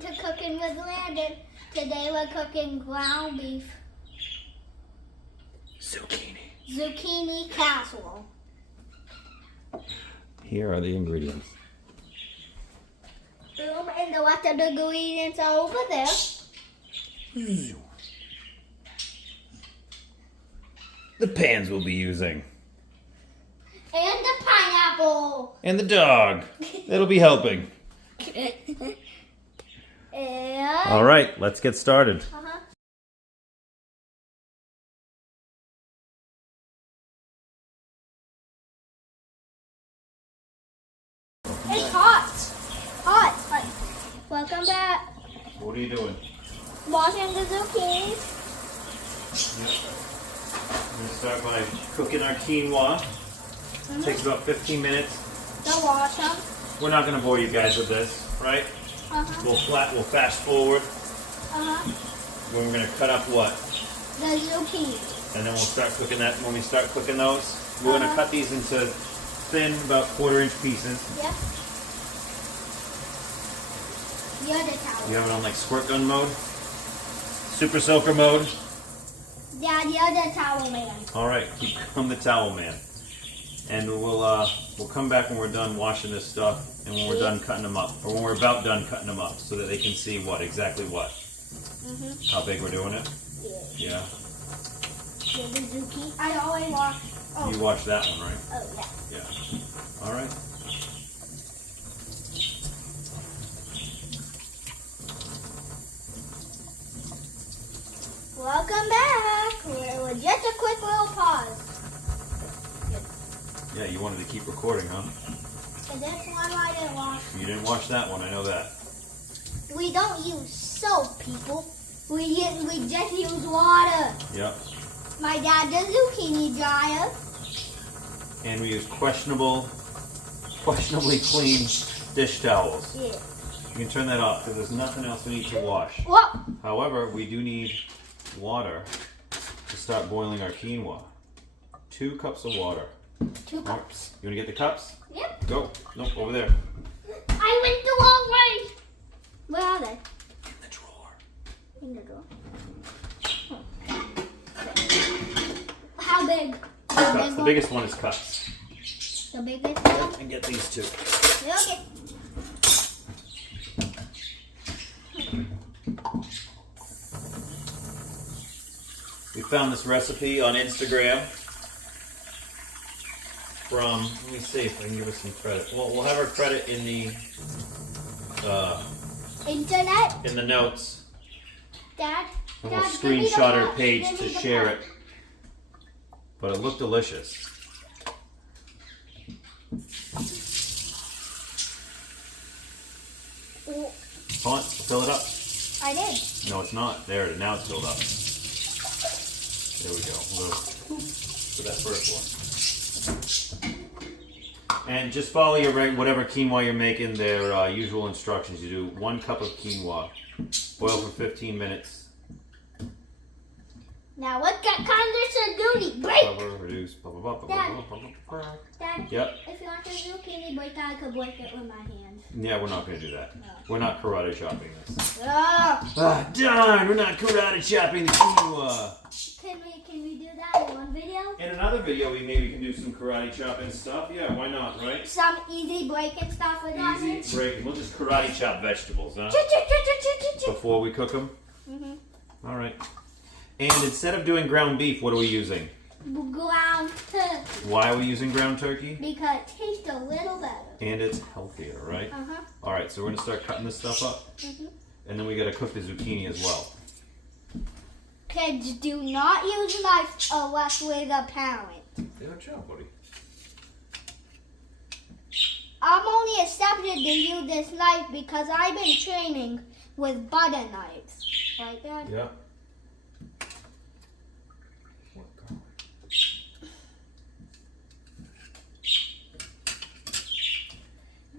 To cooking with Landon. Today we're cooking ground beef zucchini casserole. Here are the ingredients. Boom, and the rest of the ingredients are over there. The pans we'll be using. And the pineapple. And the dog. That'll be helping. And All right, let's get started. It's hot. Hot. Welcome back. What are you doing? Washing the zucchinis. We're going to start by cooking our quinoa. Takes about 15 minutes. Don't wash them. We're not going to bore you guys with this, right? We'll fast forward. When we're going to cut up what? The zucchini. And then we'll start cooking that. When we start cooking those, we're going to cut these into thin, about 1/4 inch pieces. Yep. The other towel. You have it on like squirt gun mode? Super soaker mode? Yeah, the other towel man. Alright, keep on the towel man. And we'll come back when we're done washing this stuff and when we're done cutting them up. Or when we're about done cutting them up so that they can see exactly what. How big we're doing it? Yeah. Yeah, the zucchini. I always wash. Oh. You watched that one, right? Oh, yeah. Yeah. Alright. Welcome back. We're just a quick little pause. Yeah, you wanted to keep recording, huh? And this one I didn't wash. You didn't watch that one, I know that. We don't use soap, people. We just use water. Yep. My dad does zucchini dryer. And we use questionably clean dish towels. Yeah. You can turn that off because there's nothing else we need to wash. What? However, we do need water to start boiling our quinoa. 2 cups of water. 2 cups. You want to get the cups? Yep. Go. Nope, over there. I went the wrong way. Where are they? In the drawer. In the drawer. How big? Cups. The biggest one is cups. The biggest one? And get these 2. Okay. We found this recipe on Instagram from, let me see if I can give us some credit. Well, we'll have our credit in the Internet? in the notes. Dad? And we'll Dad, give me the screenshot our pot. page Give to me the share pot. it. But it looked delicious. Oh, Come on, fill it up. I did. No, it's not. There, now it's filled up. There we go. We'll go for that first one. And just follow your whatever quinoa you're making, their usual instructions. You do 1 cup of quinoa, boil for 15 minutes. Now what kind of duty? Break! Cover, reduce, blah, blah, blah, blah, blah, blah, blah, blah. Dad, Yep. if you want the zucchini break, I could break it with my hands. Yeah, we're not going to do that. We're not karate chopping this. Oh. Ah, darn, we're not karate chopping the quinoa. Can we do that in one video? In another video, we maybe can do some karate chopping stuff. Yeah, why not, right? Some easy breaking stuff with that. Easy break. We'll just karate chop vegetables, huh? Before we cook them? All right. And instead of doing ground beef, what are we using? Ground turkey. Why are we using ground turkey? Because it tastes a little better. And it's healthier, right? All right, so we're going to start cutting this stuff up. And then we got to cook the zucchini as well. Kids, do not use knife unless with a parent. Yeah, job, buddy. I'm only accepted to use this knife because I've been training with butter knives. Right, Dad? Yeah.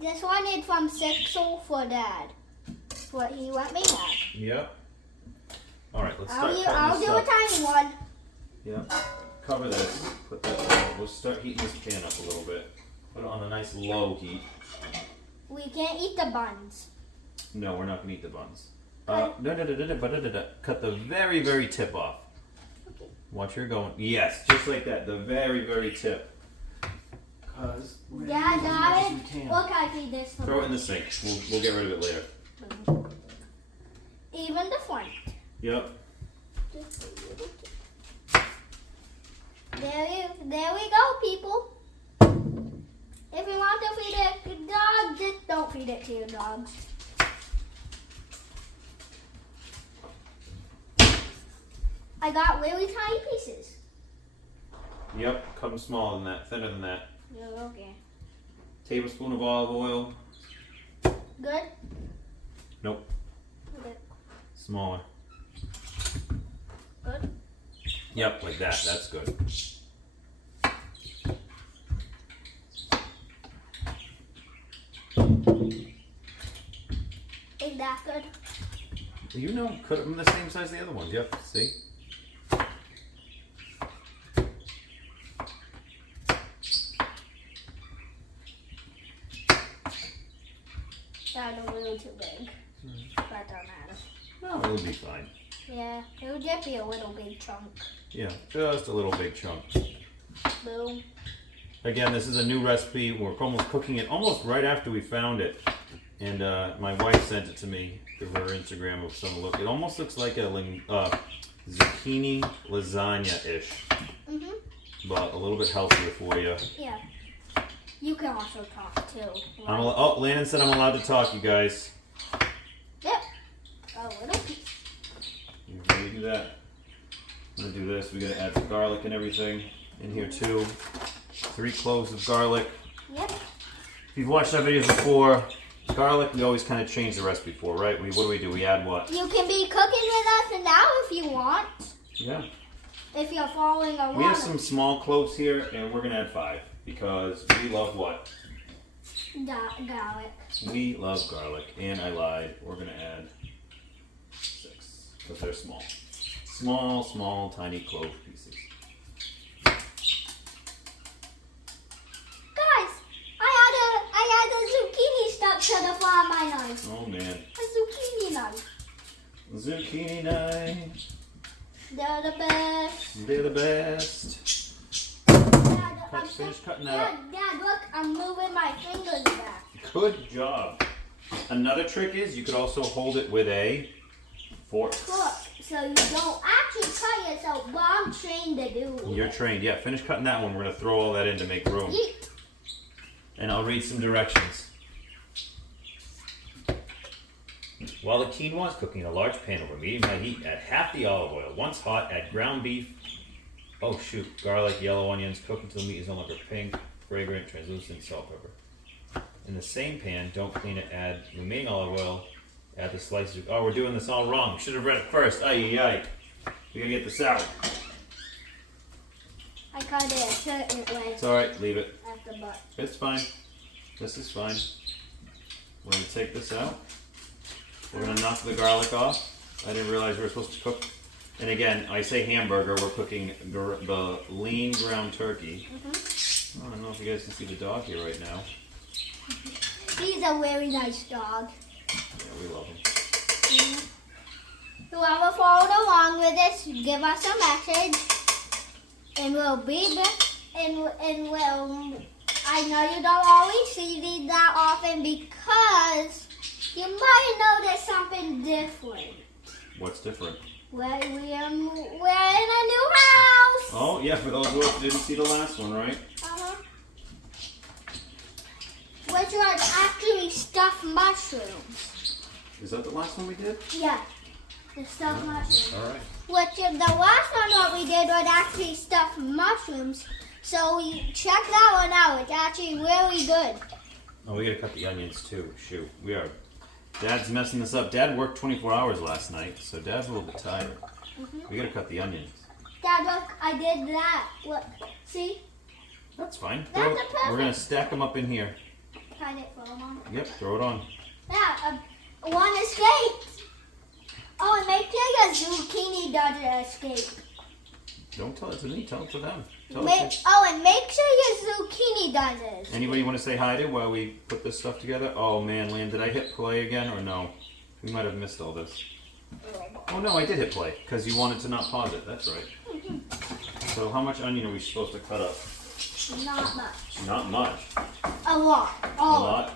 This one is from Sixel for Dad. What he let me have. Yep. All right, let's start I'll do a tiny one. Yep. Cover this. Put that down. We'll start heating this pan up a little bit. Put it on a nice low heat. We can't eat the buns. No, we're not gonna eat the buns. Okay. Cut the very, very tip off. Okay. Watch her going. Yes, just like that. The very, very tip. Cause Dad, look, I feed this. throw it in the sink. We'll get rid of it later. Even the front. Yep. There we go, people. If you want to feed it to dogs, just don't feed it to your dogs. I got really tiny pieces. Yep. Come smaller than that. Thinner than that. Yeah, okay. Tablespoon of olive oil. Good? Nope. Okay. Smaller. Good? Yep, like that. That's good. Is that good? You know, cut them the same size as the other ones. Yep. See? That's a little too big. But don't matter. No, it'll be fine. Yeah, it would just be a little big chunk. Yeah, just a little big chunk. Boom. Again, this is a new recipe. We're almost cooking it almost right after we found it. And my wife sent it to me through her Instagram of some look. It almost looks like a zucchini lasagna-ish. Mhm. But a little bit healthier for you. Yeah. You can also talk too. Landon said I'm allowed to talk, you guys. Yep. A little piece. You ready to do that? I'm going to do this. We're going to add the garlic and everything in here too. 3 cloves of garlic. Yep. If you've watched our videos before, garlic we always kind of change the recipe for, right? What do? We add what? You can be cooking with us now if you want. Yeah. If you're following along. We have some small cloves here, and we're going to add 5 because we love what? Garlic. We love garlic, and I lied. We're going to add 6 because they're small. Small, tiny clove pieces. Guys, I had a zucchini stuck to the far of my knife. Oh man. A zucchini knife. Zucchini knife. They're the best. They're the best. Dad, Finish cutting that up. Dad, look, I'm moving my fingers back. Good job. Another trick is you could also hold it with a fork. Look, so you don't actually cut yourself, but I'm trained to do. You're trained. Yeah, finish cutting that one. We're going to throw all that in to make room. Yeet. And I'll read some directions. While the quinoa is cooking in a large pan over medium-high heat, add half the olive oil. Once hot, add ground beef. Oh shoot, garlic, yellow onions. Cook until the meat is no longer pink, fragrant, translucent, salt, pepper. In the same pan, don't clean it. Add remaining olive oil. Add the slices. Oh, we're doing this all wrong. Should have read it first. Ay. We gotta get this out. I cut it a certain way. It's alright, leave it. At the butt. It's fine. This is fine. We're gonna take this out. We're gonna knock the garlic off. I didn't realize we were supposed to cook. And again, I say hamburger, we're cooking the lean ground turkey. Mm-hmm. Oh, I don't know if you guys can see the dog here right now. He's a very nice dog. Yeah, we love him. Mm-hmm. Whoever followed along with this, give us a message, and we'll be back. And we'll. I know you don't always see these that often because you might notice something different. What's different? We're in a new house. Oh, yeah, for those who didn't see the last one, right? Uh-huh. Which was actually stuffed mushrooms. Is that the last one we did? Yeah, the stuffed mushrooms. All right. Which the last one what we did was actually stuffed mushrooms. So we check that one out. It's actually really good. Oh, we gotta cut the onions too. Shoot, we are. Dad's messing this up. Dad worked 24 hours last night, so Dad's a little bit tired. Mm-hmm. We gotta cut the onions. Dad, look, I did that. Look, see? That's fine. That's a perfect. We're gonna stack them up in here. Kind of throw them on. Yep, throw it on. Yeah, one escaped. Oh, and make sure your zucchini doesn't escape. Don't tell it to me. Tell it to them. Tell and make sure your zucchini does it. Anybody want to say hi to while we put this stuff together? Oh man, Lan, did I hit play again or no? We might have missed all this. Oh no, I did hit play because you wanted to not pause it. That's right. So how much onion are we supposed to cut up? Not much. Not much. A lot. A lot.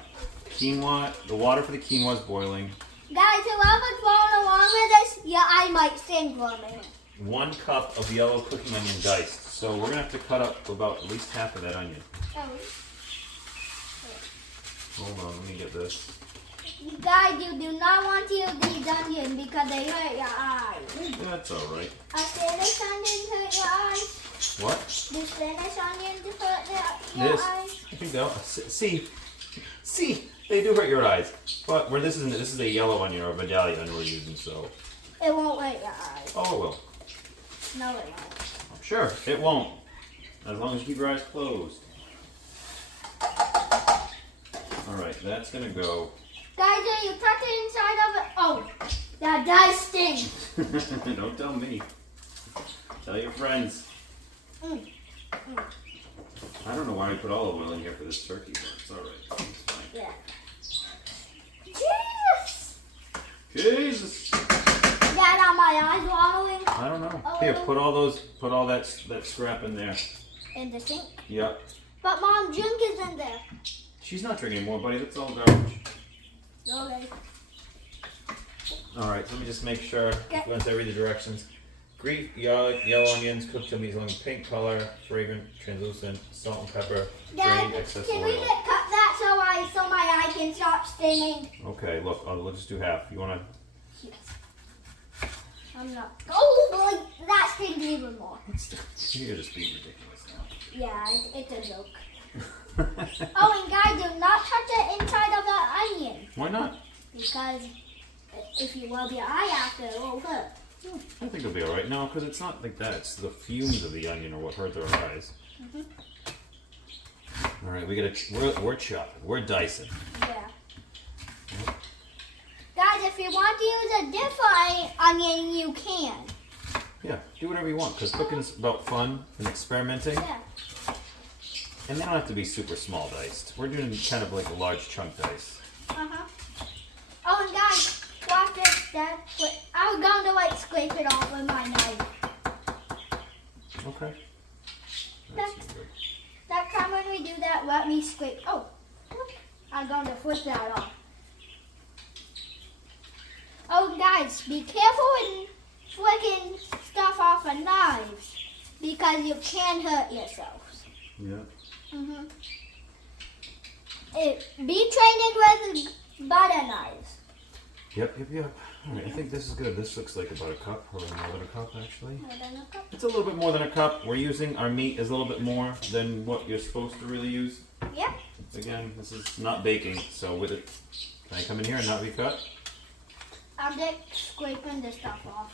Quinoa. The water for the quinoa is boiling. Guys, whoever's following along with this, yeah, I might sing for a minute. 1 cup of yellow cooking onion diced. So we're gonna have to cut up about at least half of that onion. Oh. Hold on, let me get this. Guys, you do not want to use these onions because they hurt your eyes. That's all right. Are Spanish onions hurt your eyes? What? Do Spanish onions hurt your eyes? I think they'll see. They do hurt your eyes, but this is a yellow onion or a medallion onion we're using, so it won't hurt your eyes. Oh, it will. No, it won't. I'm sure it won't, as long as you keep your eyes closed. All right, that's gonna go. Guys, are you cut the inside of it? Oh, that does stink. Don't tell me. Tell your friends. I don't know why I put olive oil in here for this turkey, but it's all right. It's fine. Yeah. Jesus! Dad, are my eyes watering? I don't know. Here, put all that scrap in there. In the sink? Yep. But Mom, drink is in there. She's not drinking more, buddy. That's all garbage. Okay. All right, so let me just make sure. Once I read the directions. Green yellow onions, cooked till medium pink color, fragrant, translucent, salt and pepper, Dad, drain excess can oil. we cut that so my eye can stop stinging? Okay, look, we'll just do half. You wanna? Yes. I'm not. Oh boy, that stings even more. You're just being ridiculous now. Yeah, it's a joke. Oh, and guys, do not touch the inside of the onion. Why not? Because if you rub your eye after, it will hurt. I think it'll be all right. No, because it's not like that. It's the fumes of the onion are what hurt their eyes. All right, we're chopping. We're dicing. Yeah. Guys, if you want to use a different onion, you can. Yeah, do whatever you want, because cooking's about fun and experimenting. Yeah. And they don't have to be super small diced. We're doing kind of like a large chunk dice. Oh, and guys, watch this. I was going to like scrape it off with my knife. Okay. That time when we do that, let me scrape. Oh, I'm going to flip that off. Oh, guys, be careful when flicking stuff off of knives because you can hurt yourselves. Yeah. Be trained with butter knives. Yep. All right, I think this is good. This looks like about a cup, or more than a cup, actually. More than a cup? It's a little bit more than a cup. We're using, our meat is a little bit more than what you're supposed to really use. Yep. Again, this is not baking, so with it, can I come in here and not be cut? I'm just scraping the stuff off.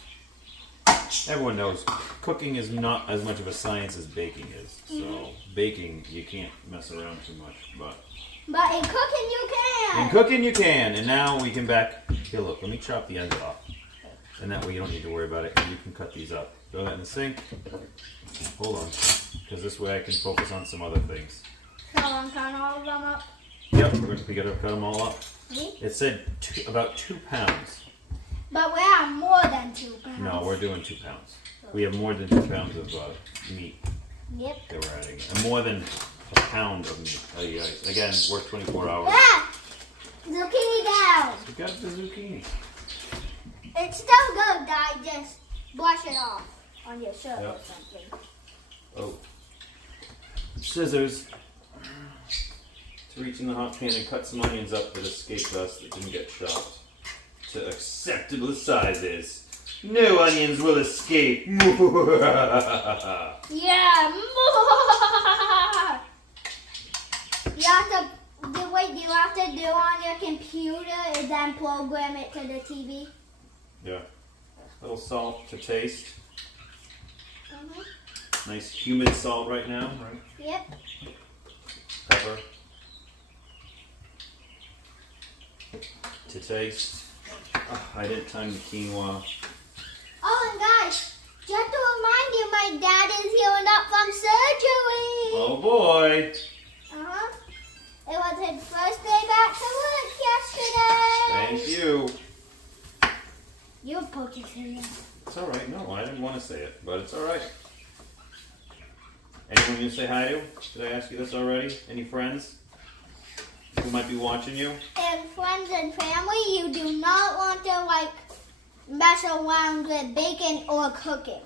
Everyone knows cooking is not as much of a science as baking is. So baking, you can't mess around too much, but in cooking you can. in cooking you can. And now we can here, look, let me chop the ends off. And that way you don't need to worry about it, and you can cut these up. Throw that in the sink. Hold on, because this way I can focus on some other things. So I'm cutting all of them up. Yep, we gotta cut them all up. Me? It said about 2 pounds. But we have more than 2 pounds. No, we're doing 2 pounds. We have more than 2 pounds of meat. Yep. That we're adding, and more than a pound of meat. Again, work 24 hours. Ah! Zucchini down. You got the zucchini. It's still good, guys. Just brush it off on your shirt or something. Oh. Scissors to reach in the hot pan and cut some onions up that escaped us that didn't get chopped to acceptable sizes. No onions will escape. Yeah. You have to do on your computer and then program it to the TV. Yeah. A little salt to taste. Nice humid salt right now, right? Yep. Pepper to taste. Oh, I didn't time the quinoa. Oh, and guys, Just to remind you, my dad is healing up from surgery. Oh boy. Uh-huh. It was his first day back to work yesterday. Thank you. You're supposed to say that. It's all right. No, I didn't want to say it, but it's all right. Anyone you say hi to? Did I ask you this already? Any friends who might be watching you? And friends and family, you do not want to mess around with baking or cooking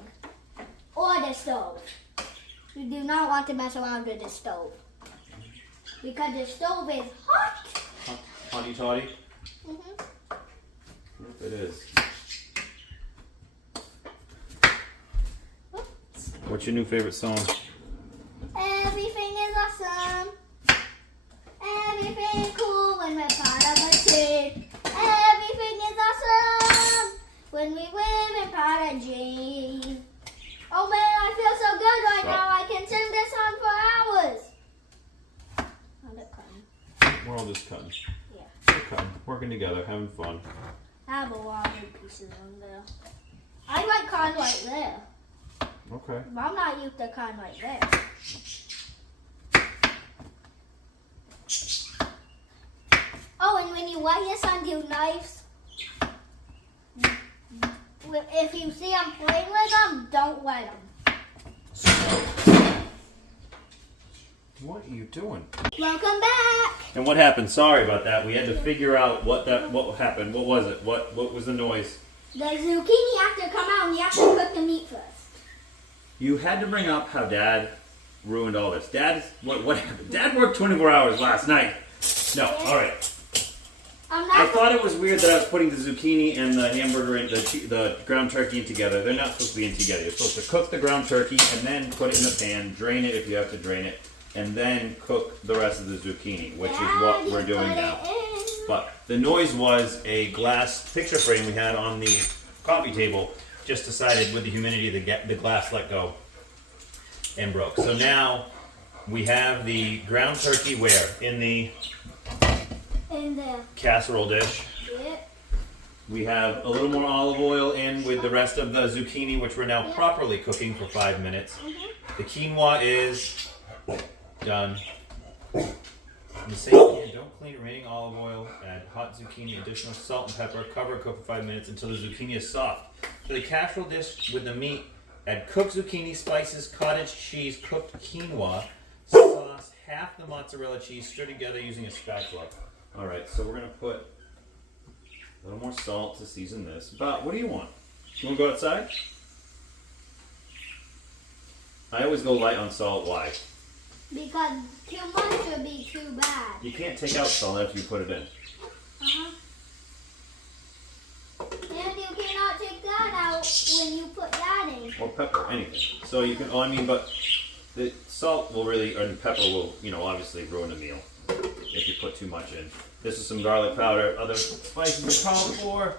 or the stove. You do not want to mess around with the stove because the stove is hot. Hotty toddy? Mm-hmm. Yep, it is. What's your new favorite song? Everything is awesome. Everything is cool when we're part of a team. Everything is awesome when we live in Prodigy. Oh man, I feel so good right now. I can sing this song for hours. I'm not cutting. We're all just cutting. Yeah. We're cutting. Working together, having fun. I have a lot of pieces on there. I like kind right there. Okay. But I'm not used to kind right there. Oh, and when you let your son do knives, if you see him playing with them, don't let him. What are you doing? Welcome back. And what happened? Sorry about that. We had to figure out what happened. What was it? What was the noise? The zucchini has to come out and you have to cook the meat first. You had to bring up how Dad ruined all this. What happened? Dad worked 24 hours last night. No, all right. I thought it was weird that I was putting the zucchini and the hamburger and the ground turkey in together. They're not supposed to be in together. You're supposed to cook the ground turkey and then put it in the pan, drain it if you have to drain it, and then cook the rest of the zucchini, which is what we're doing now. But the noise was a glass picture frame we had on the coffee table. Just decided with the humidity the glass let go and broke. So now we have the ground turkey where? In the casserole dish. Yeah. We have a little more olive oil in with the rest of the zucchini, which we're now properly cooking for 5 minutes. The quinoa is done. The same here, don't clean remaining olive oil, add hot zucchini, additional salt and pepper, cover and cook for 5 minutes until the zucchini is soft. For the casserole dish with the meat, add cooked zucchini, spices, cottage cheese, cooked quinoa, sauce, half the mozzarella cheese, stir together using a spatula. Alright, so we're going to put a little more salt to season this. But what do you want? You want to go outside? I always go light on salt. Why? Because too much would be too bad. You can't take out salt after you put it in. And you cannot take that out when you put that in. Or pepper, anything. So you can, but the salt will really, and pepper will, obviously ruin a meal if you put too much in. This is some garlic powder, other spices are called for.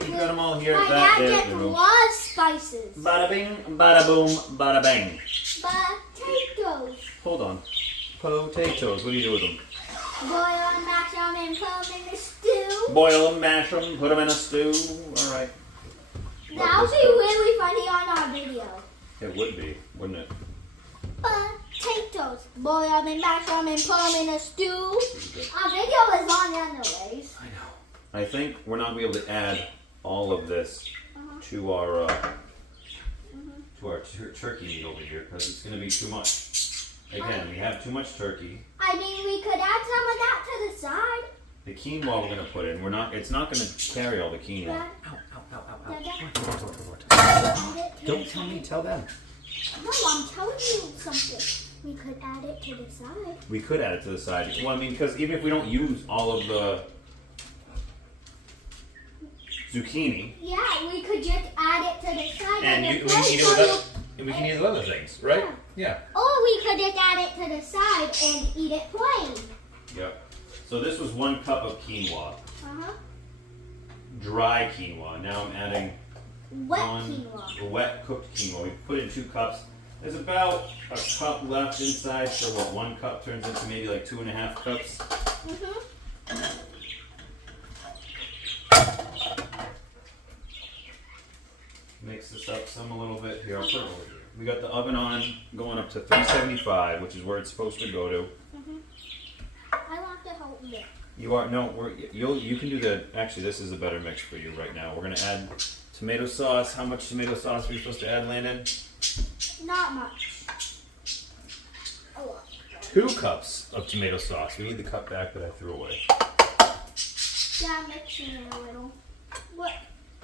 We've got them all here. My dad just loves spices. Bada bing, bada boom, bada bang. Potatoes. Hold on. Potatoes, what do you do with them? Boil and mash them and put them in a stew. Boil them, mash them, put them in a stew. Alright. That would be really funny on our video. It would be, wouldn't it? Potatoes. Boil them and mash them and put them in a stew. Our video is long anyways. I know. I think we're not going to be able to add all of this to our turkey meat over here because it's going to be too much. Again, we have too much turkey. I mean, we could add some of that to the side. The quinoa we're going to put in, it's not going to carry all the quinoa. Dad. Ow. Don't tell me, tell them. No, I'm telling you something. We could add it to the side. We could add it to the side. Well, because even if we don't use all of the zucchini. Yeah, we could just add it to the side. And we can eat it with other things, right? Yeah. Or we could just add it to the side and eat it plain. Yep. So this was 1 cup of quinoa. Dry quinoa. Now I'm adding wet cooked quinoa. We put in 2 cups. There's about a cup left inside, so 1 cup turns into maybe like 2.5 cups. Mix mix this up some a little bit. Here, I'll put it over here. We got the oven on, going up to 375, which is where it's supposed to go to. I want to help you. You are you can do the. Actually, this is a better mix for you right now. We're gonna add tomato sauce. How much tomato sauce are you supposed to add, Landon? Not much. A lot. 2 cups of tomato sauce. We need the cup back that I threw away. Yeah, I'm mixing it a little. What?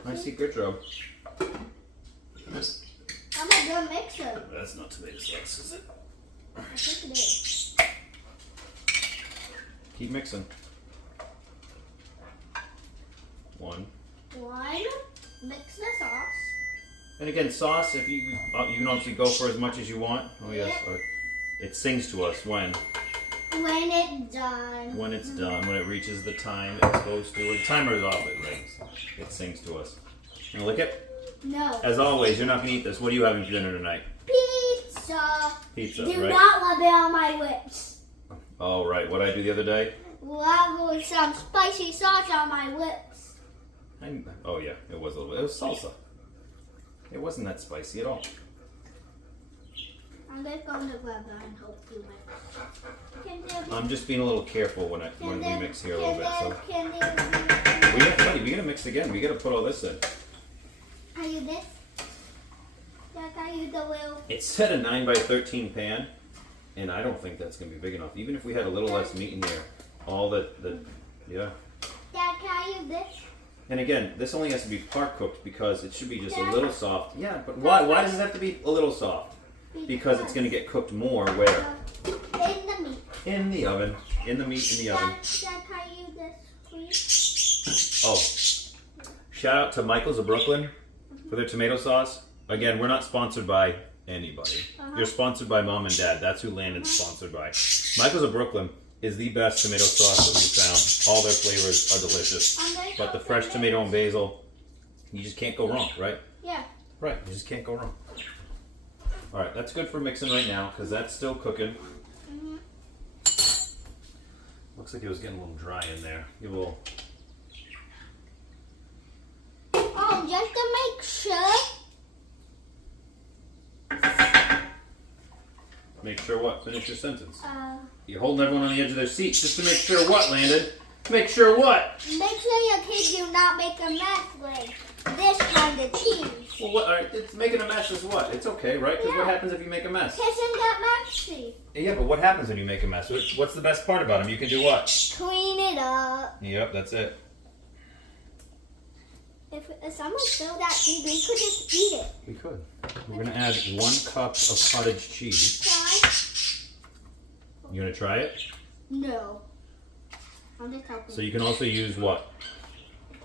I see, good job. I'm a good mixer. That's not tomato sauce, is it? I think it is. Keep mixing. 1. Mix the sauce. And again, sauce. If you can obviously go for as much as you want. Oh yes. It sings to us when. When it's done. When it's done. When it reaches the time it's supposed to. When the timer is off, it rings. It sings to us. You gonna lick it? No. As always, you're not gonna eat this. What are you having for dinner tonight? Pizza. Pizza, Do right? not rub it on my lips. Oh, right. What did I do the other day? Rub some spicy sauce on my lips. Oh yeah, it was a little bit. It was salsa. It wasn't that spicy at all. I'm just going to grab that and help you mix. I'm just being a little careful when we mix here a little bit. So Can we gotta mix again. We gotta put all this in. I use this? Like I use the little. It's set a 9 by 13 pan, and I don't think that's gonna be big enough. Even if we had a little less meat in here, yeah. Dad, can I use this? And again, this only has to be part cooked because it should be just a little soft. Yeah, but why does it have to be a little soft? Because it's gonna get cooked more where? In the meat. In the oven. In the meat in the oven. Dad, can I use this, please? Oh, shout out to Michael's of Brooklyn for their tomato sauce. Again, we're not sponsored by anybody. You're sponsored by Mom and Dad. That's who Landon's sponsored by. Michael's of Brooklyn is the best tomato sauce that we've found. All their flavors are delicious. But the fresh tomato and basil, you just can't go wrong, right? Yeah. Right, you just can't go wrong. All right, that's good for mixing right now because that's still cooking. Looks like it was getting a little dry in there. Give a little. Oh, just to make sure. Make sure what? Finish your sentence. You're holding everyone on the edge of their seats just to make sure what, Landon? Make sure what? Make sure your kids do not make a mess with this kind of cheese. Well, what? All right, it's making a mess is what? It's okay, right? Because what happens if you make a mess? Kissing get messy. Yeah, but what happens when you make a mess? What's the best part about them? You can do what? Clean it up. Yep, that's it. If someone spilled that cheese, we could just eat it. We could. We're going to add 1 cup of cottage cheese. Try? You going to try it? No. I'm just helping. So you can also use what?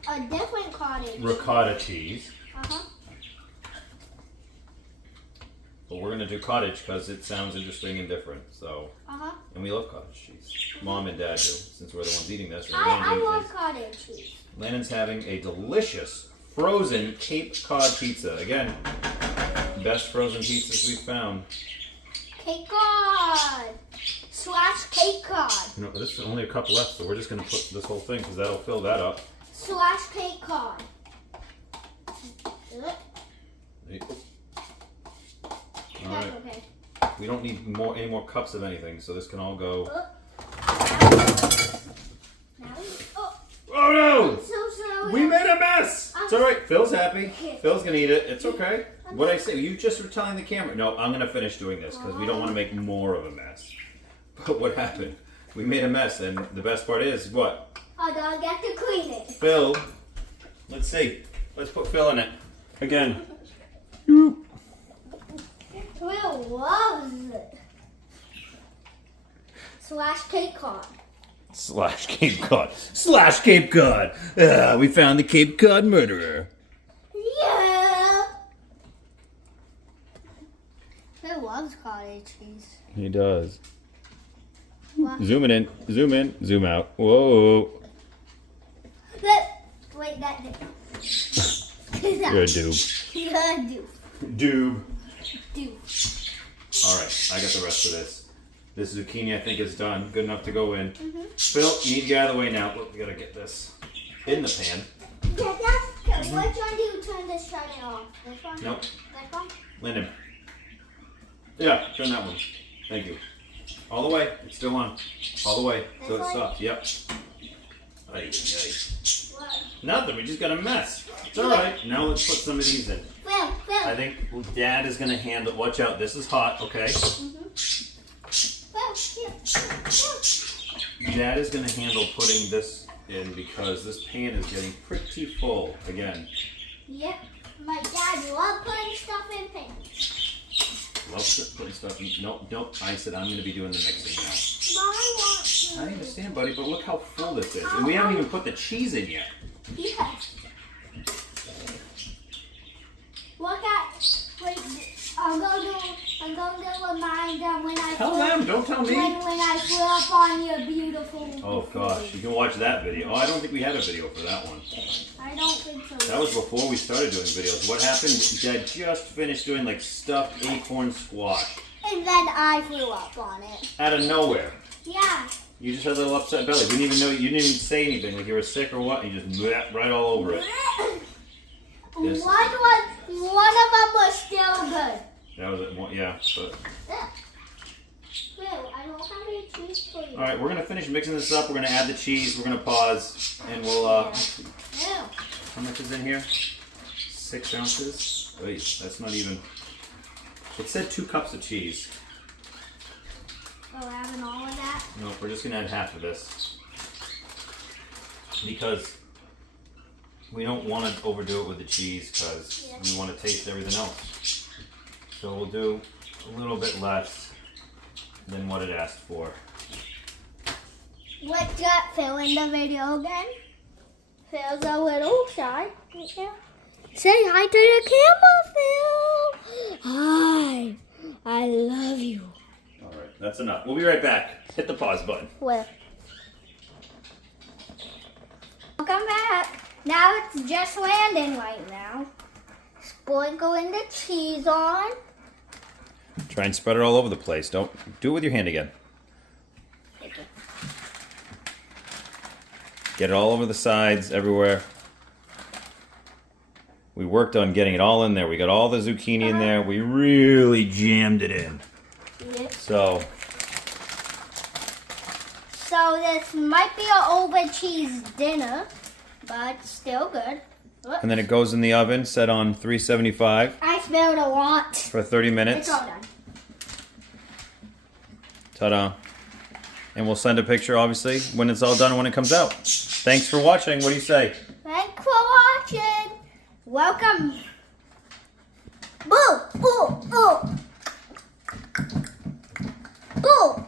A different cottage. Ricotta cheese. Uh-huh. But we're going to do cottage because it sounds interesting and different. So, and we love cottage cheese. Mom and Dad do, since we're the ones eating this. I love cottage cheese. Landon's having a delicious frozen Cape Cod pizza. Again, best frozen pizzas we've found. Cape Cod / Cape Cod. You know, there's only a cup left, so we're just going to put this whole thing because that'll fill that up. / Cape Cod. All right. Okay. We don't need any more cups of anything, so this can all go. Oh no! I'm so sorry. We made a mess! It's alright, Phil's happy. Phil's gonna eat it. It's okay. What I say? You just were telling the camera. No, I'm gonna finish doing this because we don't want to make more of a mess. But what happened? We made a mess, and the best part is what? I don't get to clean it. Phil, let's see. Let's put Phil in it. Again. Phil loves it. / Cape Cod. / Cape Cod. / Cape Cod. We found the Cape Cod murderer. Yeah. Phil loves cottage cheese. He does. What? Zoom it in. Zoom in. Zoom out. Whoa. Wait, that did. You're a doob. You're a doob. Doob. Doob. All right, I got the rest of this. This zucchini, I think, is done. Good enough to go in. Phil, you need to get out of the way now. Look, we gotta get this in the pan. Which one do you turn this shutting off? This one? Nope. This one? Landon. Yeah, turn that one. Thank you. All the way. It's still on. All the way. So it stops. Yep. Ay, ay. What? Nothing. We just got a mess. It's all right. Now let's put some of these in. Phil. I think Dad is going to handle. Watch out. This is hot. Okay. Phil. Dad is going to handle putting this in because this pan is getting pretty full again. Yep. My dad loves putting stuff in pans. Love putting stuff in. Nope. I said I'm going to be doing the mixing now. But I want to. I understand, buddy, but look how full this is. And we haven't even put the cheese in yet. Yes. Look at. Wait, I'm going to remind them when I Tell them, don't tell me. When I threw up on your beautiful. Oh gosh, you can watch that video. Oh, I don't think we had a video for that one. I don't think so. That was before we started doing videos. What happened? Dad just finished doing like stuffed acorn squash. And then I threw up on it. Out of nowhere. Yeah. You just had a little upset belly. We didn't even know. You didn't even say anything, like you were sick or what. And you just bleh, right all over it. Yes. One of them was still good. That was it. Yeah. But. Phil, I don't have any cheese for you. All right, we're gonna finish mixing this up. We're gonna add the cheese. We're gonna pause, and we'll. Ew. How much is in here? 6 ounces. Wait, that's not even. It said 2 cups of cheese. Oh, having all of that? No, we're just gonna add half of this because we don't want to overdo it with the cheese because we want to taste everything else. So we'll do a little bit less than what it asked for. What got Phil in the video again? Phil's a little shy. Yeah. Say hi to the camera, Phil. Hi. I love you. All right, that's enough. We'll be right back. Hit the pause button. Where? Welcome back. Now it's just Landon right now. Sprinkling the cheese on. Try and spread it all over the place. Don't do it with your hand again. Okay. Get it all over the sides, everywhere. We worked on getting it all in there. We got all the zucchini in there. We really jammed it in. Yep. So this might be an over cheese dinner, but still good. and then it goes in the oven, set on 375 I smelled a lot. for 30 minutes. It's all done. Ta-da. And we'll send a picture, obviously, when it's all done, when it comes out. Thanks for watching. What do you say? Thanks for watching. Welcome. Boo! Boo! Boo! Boo!